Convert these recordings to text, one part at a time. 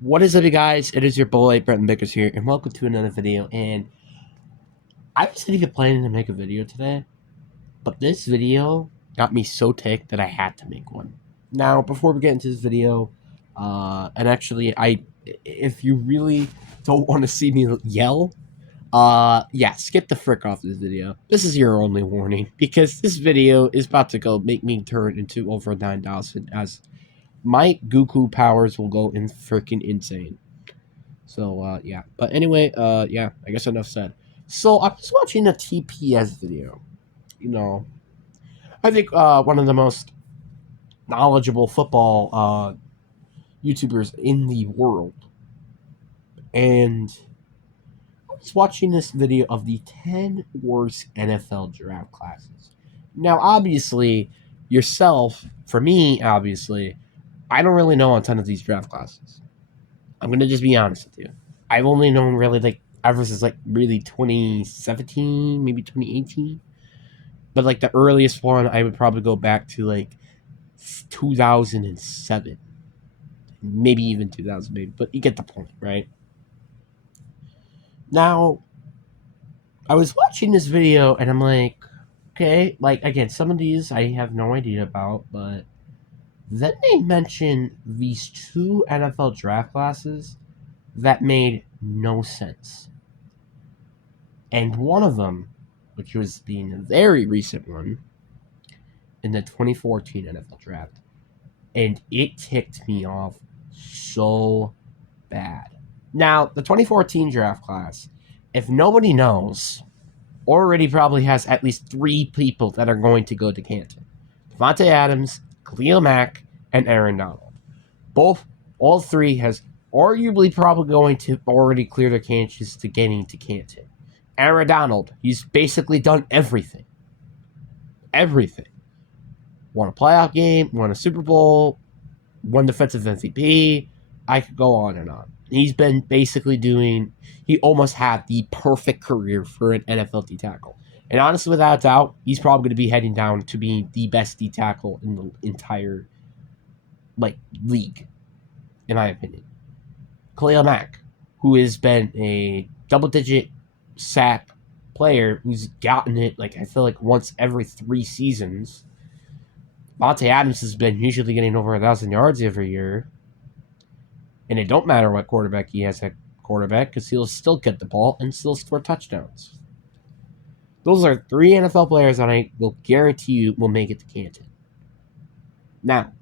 What is up, you guys? It is your boy, Brenton Bickers here, and welcome to another video. And I wasn't even planning to make a video today, but this video got me so ticked that I had to make one. Now, before we get into this video, and actually, if you really don't want to see me yell, yeah, skip the frick off this video. This is your only warning, because this video is about to go make me turn into over 9,000, as my Goku powers will go in freaking insane. So, yeah. But anyway, yeah, I guess enough said. So, I was watching a TPS video. You know, I think one of the most knowledgeable football YouTubers in the world. And I was watching this video of the 10 worst NFL draft classes. Now, obviously, yourself, for me, obviously, I don't really know a ton of these draft classes. I'm going to just be honest with you. I've only known really like ever since like really 2017, maybe 2018. But like the earliest one, I would probably go back to like 2007, maybe even 2008. But you get the point, right? Now, I was watching this video and I'm like, okay, like again, some of these I have no idea about, but then they mention these two NFL draft classes that made no sense. And one of them, which was being a very recent one, in the 2014 NFL draft. And it ticked me off so bad. Now, the 2014 draft class, if nobody knows, already probably has at least three people that are going to go to Canton. Devontae Adams, Khalil Mack, and Aaron Donald. All three has arguably probably going to already clear their chances to getting to Canton. Aaron Donald, he's basically done everything. Everything. Won a playoff game, won a Super Bowl, won defensive MVP. I could go on and on. He's been basically he almost had the perfect career for an NFL D tackle. And honestly, without a doubt, he's probably going to be heading down to being the best D tackle in the entire league, in my opinion. Khalil Mack, who has been a double-digit sack player, who's gotten it I feel like once every 3 seasons. Monte Adams has been usually getting over 1,000 yards every year. And it don't matter what quarterback he has at quarterback, because he'll still get the ball and still score touchdowns. Those are 3 NFL players that I will guarantee you will make it to Canton. Now,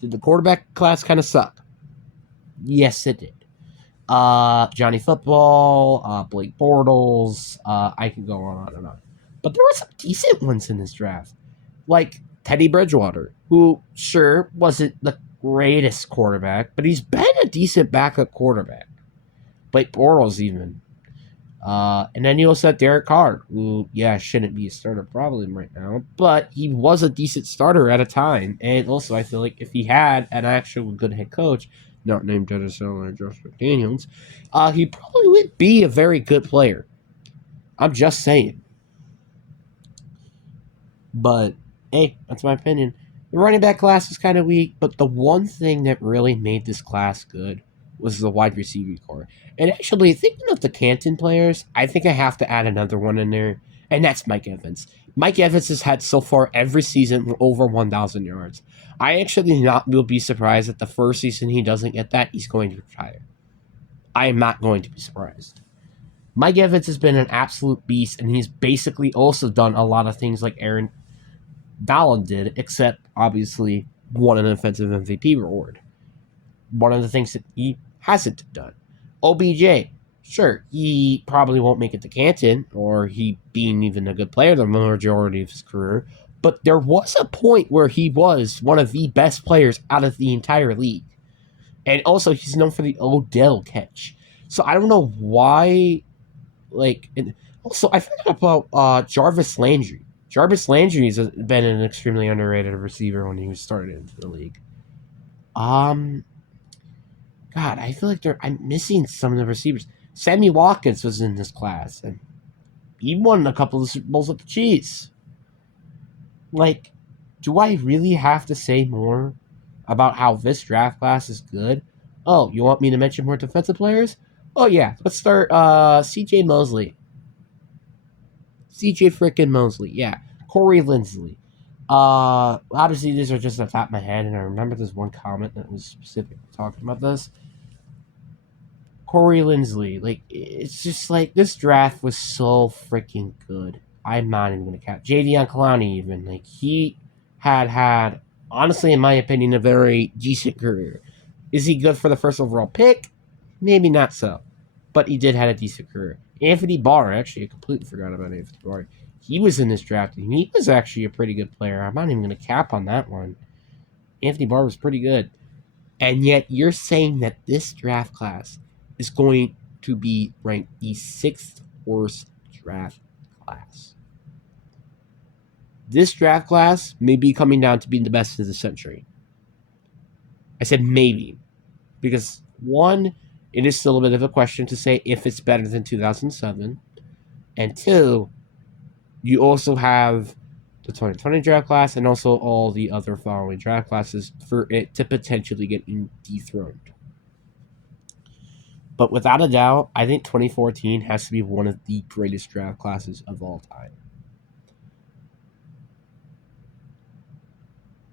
did the quarterback class kind of suck? Yes, it did. Johnny Football, Blake Bortles, I could go on and on. But there were some decent ones in this draft. Like Teddy Bridgewater, who sure wasn't the greatest quarterback, but he's been a decent backup quarterback. Blake Bortles even. And then you also had Derek Carr, who, yeah, shouldn't be a starter probably right now, but he was a decent starter at a time. And also, I feel like if he had an actual good head coach, not named Dennis Allen or Josh McDaniels, he probably would be a very good player. I'm just saying. But, hey, that's my opinion. The running back class is kind of weak, but the one thing that really made this class good was the wide receiver core. And actually, thinking of the Canton players, I think I have to add another one in there, and that's Mike Evans. Mike Evans has had so far every season over 1,000 yards. I actually will be surprised that the first season he doesn't get that, he's going to retire. I am not going to be surprised. Mike Evans has been an absolute beast, and he's basically also done a lot of things like Aaron Donald did, except obviously won an offensive MVP reward. One of the things that he hasn't done. OBJ, sure, he probably won't make it to Canton, or he being even a good player the majority of his career, but there was a point where he was one of the best players out of the entire league. And also, he's known for the Odell catch. So I don't know why, and also, I forgot about Jarvis Landry. Jarvis Landry has been an extremely underrated receiver when he was started into the league. God, I feel like I'm missing some of the receivers. Sammy Watkins was in this class, and he won a couple of Super Bowls with the Chiefs. Do I really have to say more about how this draft class is good Oh, you want me to mention more defensive players? Oh yeah, let's start CJ Mosley. CJ frickin' Mosley, yeah. Corey Linsley. Obviously these are just off the top of my head, and I remember there's one comment that was specifically talking about this. Corey Linsley, like it's just like this draft was so freaking good. I'm not even gonna count Jadeveon Clowney even like he had honestly in my opinion a very decent career. Is he good for the first overall pick? Maybe not so, but he did have a decent career. Anthony Barr, actually, I completely forgot about Anthony Barr. He was in this draft, and he was actually a pretty good player. I'm not even going to cap on that one. Anthony Barr was pretty good. And yet, you're saying that this draft class is going to be ranked the sixth worst draft class. This draft class may be coming down to being the best of the century. I said maybe, because one, it is still a bit of a question to say if it's better than 2007. And two, you also have the 2020 draft class and also all the other following draft classes for it to potentially get dethroned. But without a doubt, I think 2014 has to be one of the greatest draft classes of all time.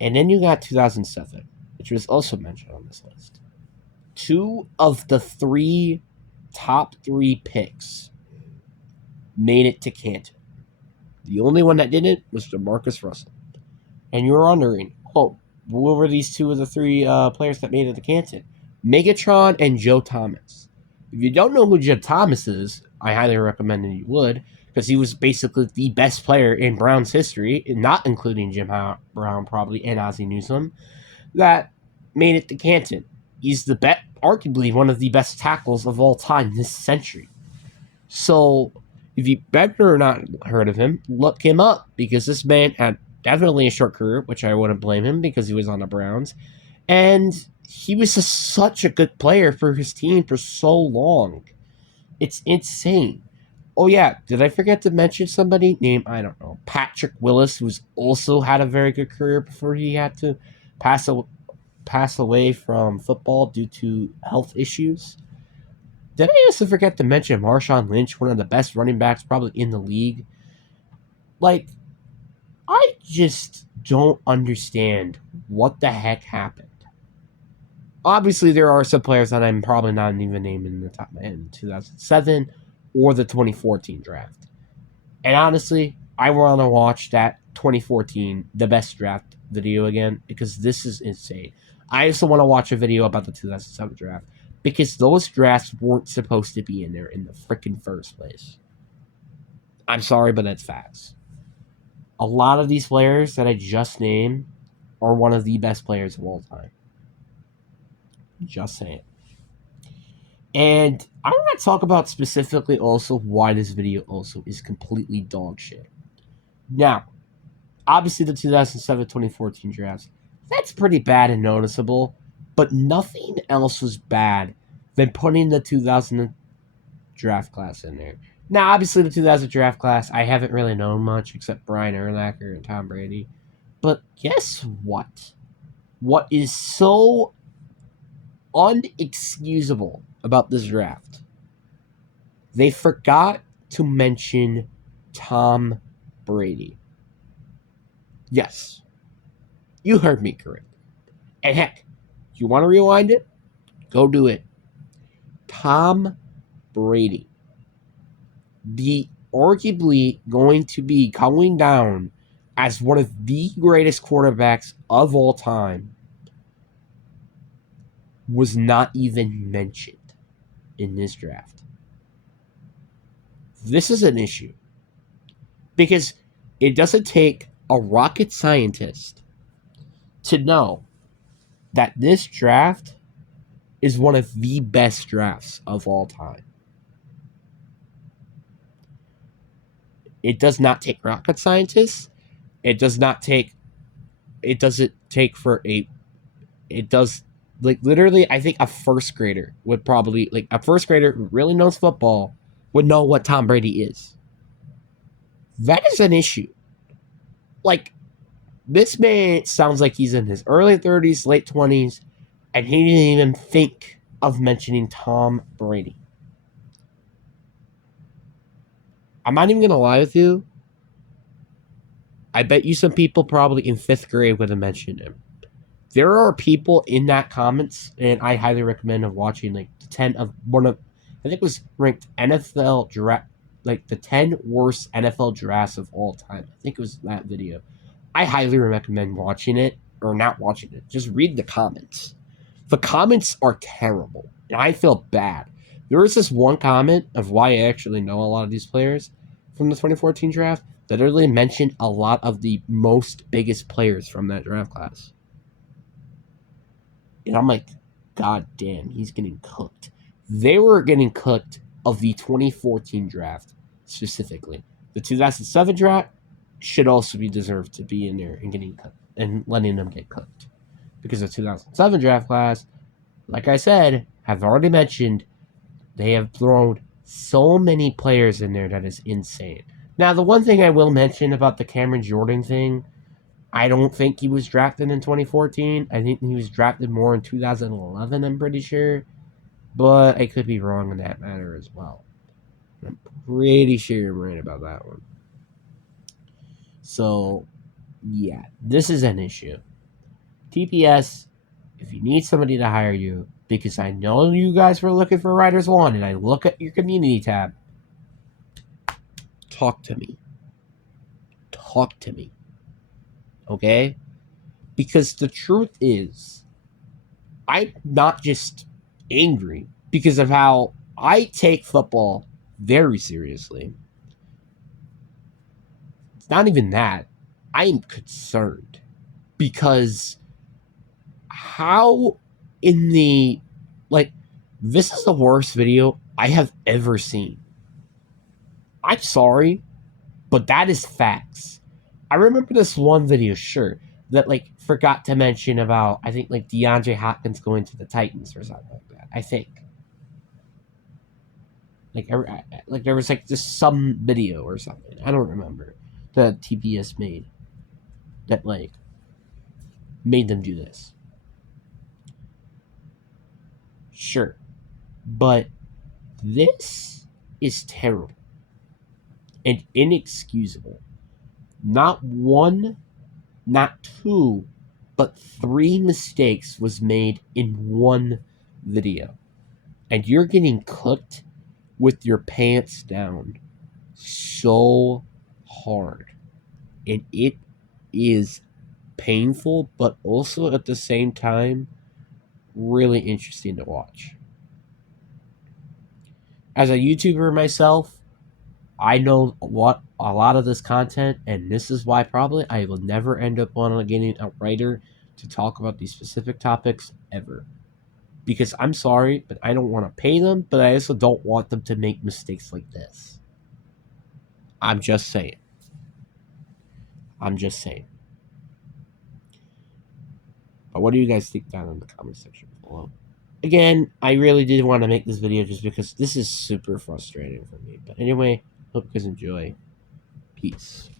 And then you got 2007, which was also mentioned on this list. Two of the top three picks made it to Canton. The only one that didn't was DeMarcus Russell. And you were wondering, oh, who were these two of the three players that made it to Canton? Megatron and Joe Thomas. If you don't know who Joe Thomas is, I highly recommend that you would, because he was basically the best player in Brown's history, not including Jim Brown probably and Ozzie Newsome, that made it to Canton. He's arguably one of the best tackles of all time this century. So if you better not heard of him, look him up, because this man had definitely a short career, which I wouldn't blame him because he was on the Browns. And he was just such a good player for his team for so long. It's insane. Oh, yeah. Did I forget to mention somebody named, I don't know, Patrick Willis, who's also had a very good career before he had to pass away from football due to health issues? Did I also forget to mention Marshawn Lynch, one of the best running backs probably in the league? Like, I just don't understand what the heck happened. Obviously, there are some players that I'm probably not even naming in the top of my head in 2007 or the 2014 draft. And honestly, I want to watch that 2014, the best draft video again, because this is insane. I also want to watch a video about the 2007 draft, because those drafts weren't supposed to be in there in the freaking first place. I'm sorry, but that's facts. A lot of these players that I just named are one of the best players of all time. Just saying. And I want to talk about specifically also why this video also is completely dog shit. Now, obviously the 2007-2014 drafts, that's pretty bad and noticeable, but nothing else was bad than putting the 2000 draft class in there. Now, obviously the 2000 draft class, I haven't really known much except Brian Urlacher and Tom Brady. But guess what? What is so unexcusable about this draft? They forgot to mention Tom Brady. Yes, you heard me correct. And heck, you want to rewind it? Go do it. Tom Brady, the arguably going to be going down as one of the greatest quarterbacks of all time, was not even mentioned in this draft. This is an issue because it doesn't take a rocket scientist to know that this draft is one of the best drafts of all time. It does not take rocket scientists. It doesn't take for a, it does, like, literally, I think a first grader would probably, like, a first grader who really knows football would know what Tom Brady is. That is an issue. Like, this man sounds like he's in his early 30s, late 20s, and he didn't even think of mentioning Tom Brady. I'm not even going to lie with you. I bet you some people probably in 5th grade would have mentioned him. There are people in that comments, and I highly recommend of watching like the 10 of one of, I think it was ranked NFL draft, like the 10 worst NFL drafts of all time. I think it was that video. I highly recommend watching it or not watching it. Just read the comments. The comments are terrible, and I feel bad. There was this one comment of why I actually know a lot of these players from the 2014 draft that literally mentioned a lot of the most biggest players from that draft class. And I'm like, God damn, he's getting cooked. They were getting cooked of the 2014 draft specifically. The 2007 draft should also be deserved to be in there and getting cooked and letting them get cooked. Because the 2007 draft class, like I said, have already mentioned, they have thrown so many players in there that is insane. Now, the one thing I will mention about the Cameron Jordan thing, I don't think he was drafted in 2014. I think he was drafted more in 2011, I'm pretty sure. But I could be wrong in that matter as well. I'm pretty sure I'm right about that one. So, yeah, this is an issue. TPS, if you need somebody to hire you, because I know you guys were looking for Writers 1, and I look at your community tab, talk to me. Talk to me. Okay? Because the truth is, I'm not just angry because of how I take football very seriously. It's not even that. I am concerned because how in the like this is the worst video I have ever seen. I'm sorry, but that is facts. I remember this one video, sure, that like forgot to mention about I think like DeAndre Hopkins going to the Titans or something like that. I think like there was like just some video or something. I don't remember that TPS made that like made them do this. Sure, but this is terrible and inexcusable. Not one, not two, but three mistakes was made in one video. And you're getting cooked with your pants down so hard. And it is painful, but also at the same time, really interesting to watch. As a YouTuber myself, I know what a lot of this content, and this is why probably I will never end up on getting a writer to talk about these specific topics ever. Because I'm sorry, but I don't want to pay them, but I also don't want them to make mistakes like this. I'm just saying. I'm just saying. But what do you guys think down in the comment section below? Again, I really did want to make this video just because this is super frustrating for me. But anyway, hope you guys enjoy. Peace.